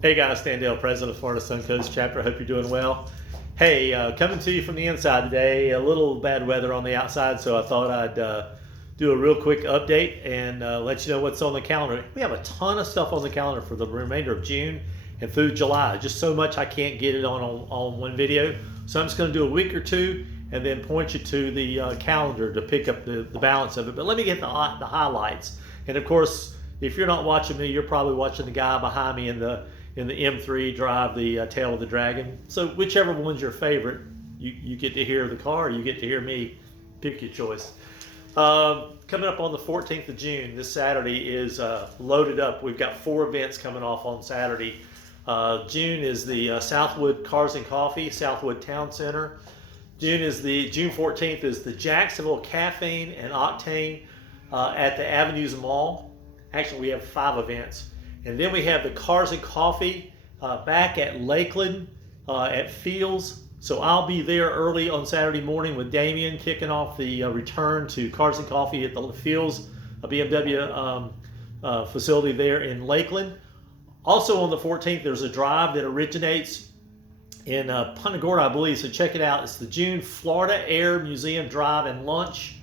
Hey guys, Stan Dale, President of Florida Suncoast Chapter. I hope you're doing well. Hey, coming to you from the inside today. A little bad weather on the outside, so I thought I'd do a real quick update and let you know what's on the calendar. We have a ton of stuff on the calendar for the remainder of June and through July. Just so much I can't get it on one video. So I'm just going to do a week or two and then point you to the calendar to pick up the balance of it. But let me get the highlights. And of course, if you're not watching me, you're probably watching the guy behind me in the M3 drive the Tail of the Dragon. So whichever one's your favorite, you get to hear the car, or you get to hear me. Pick your choice. Coming up on the 14th of June, this Saturday is loaded up. We've got 4 events coming off on Saturday. June is the Southwood Cars and Coffee, Southwood Town Center. June 14th is the Jacksonville Caffeine and Octane at the Avenues Mall. Actually, we have 5 events. And then we have the Cars and Coffee back at Lakeland at Fields. So I'll be there early on Saturday morning with Damien, kicking off the return to Cars and Coffee at the Fields, a BMW facility there in Lakeland. Also on the 14th, there's a drive that originates in Punta Gorda, I believe. So check it out. It's the June Florida Air Museum Drive and Lunch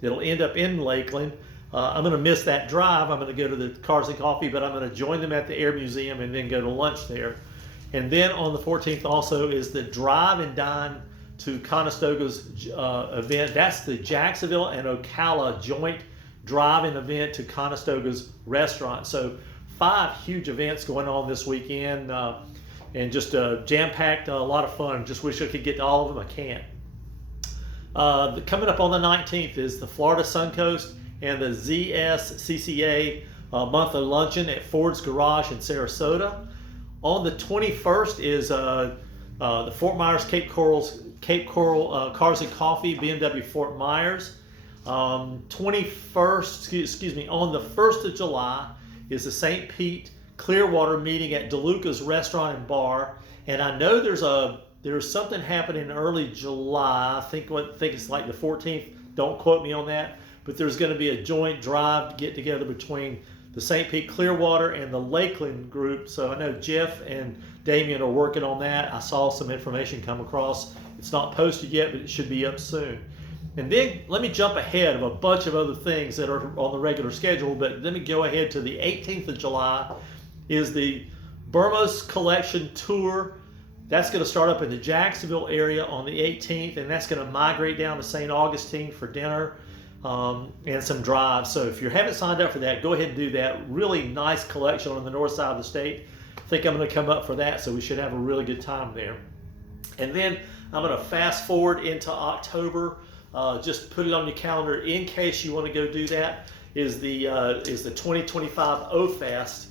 that'll end up in Lakeland. I'm going to miss that drive. I'm going to go to the Cars and Coffee, but I'm going to join them at the Air Museum and then go to lunch there. And then on the 14th also is the Drive and Dine to Conestoga's event. That's the Jacksonville and Ocala joint drive-in event to Conestoga's restaurant. So 5 huge events going on this weekend and just jam-packed, a lot of fun. Just wish I could get to all of them. I can't. Coming up on the 19th is the Florida Suncoast and the ZSCCA monthly luncheon at Ford's Garage in Sarasota. On the 21st is the Fort Myers Cape Coral Cars and Coffee, BMW Fort Myers. 21st, excuse me, on the 1st of July is the St. Pete Clearwater meeting at DeLuca's Restaurant and Bar. And I know there's something happening in early July. I think it's like the 14th. Don't quote me on that. But there's going to be a joint drive get together between the St. Pete Clearwater and the Lakeland group. So I know Jeff and Damien are working on that. I saw some information come across. It's not posted yet, but it should be up soon. And then let me jump ahead of a bunch of other things that are on the regular schedule, but let me go ahead to the 18th of July is the Burmos Collection Tour. That's going to start up in the Jacksonville area on the 18th, and that's going to migrate down to St. Augustine for dinner. And some drives. So if you haven't signed up for that, go ahead and do that. Really nice collection on the north side of the state. I think I'm going to come up for that, so we should have a really good time there. And then I'm going to fast forward into October. Just put it on your calendar in case you want to go do that. Is the 2025 O-Fast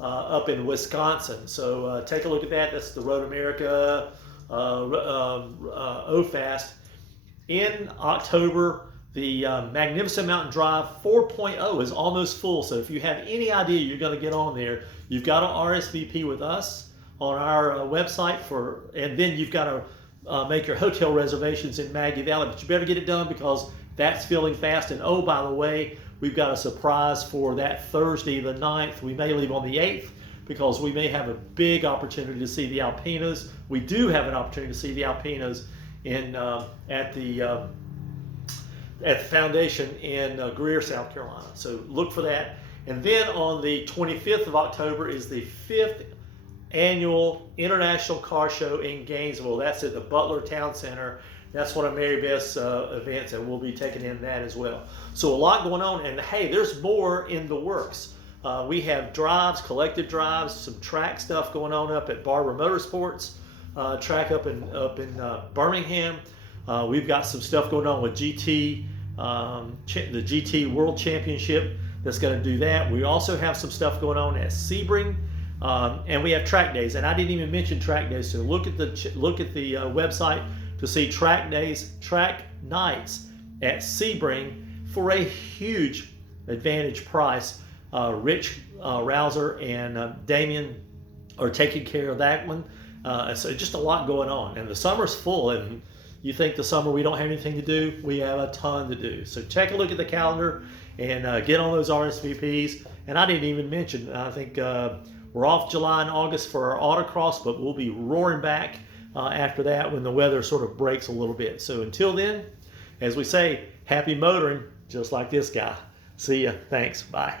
up in Wisconsin. So take a look at that. That's the Road America O-Fast in October. The Magnificent Mountain Drive 4.0 is almost full. So if you have any idea you're going to get on there, you've got to RSVP with us on our website and then you've got to make your hotel reservations in Maggie Valley. But you better get it done because that's filling fast. And oh, by the way, we've got a surprise for that Thursday, the 9th. We may leave on the 8th because we may have a big opportunity to see the Alpinas. We do have an opportunity to see the Alpinas at the Foundation in Greer, South Carolina. So look for that. And then on the 25th of October is the 5th annual International Car Show in Gainesville. That's at the Butler Town Center. That's one of Mary Beth's events, and we'll be taking in that as well. So a lot going on, and hey, there's more in the works. We have drives, collective drives, some track stuff going on up at Barber Motorsports, track up in Birmingham. We've got some stuff going on with GT, the GT World Championship that's going to do that. We also have some stuff going on at Sebring, and we have track days. And I didn't even mention track days. So look at the website to see track nights at Sebring for a huge advantage price. Rich Rouser and Damien are taking care of that one. So just a lot going on, and the summer's full. And you think the summer we don't have anything to do? We have a ton to do. So take a look at the calendar and get on those RSVPs. And I didn't even mention, I think we're off July and August for our autocross, but we'll be roaring back after that when the weather sort of breaks a little bit. So until then, as we say, happy motoring, just like this guy. See ya. Thanks. Bye.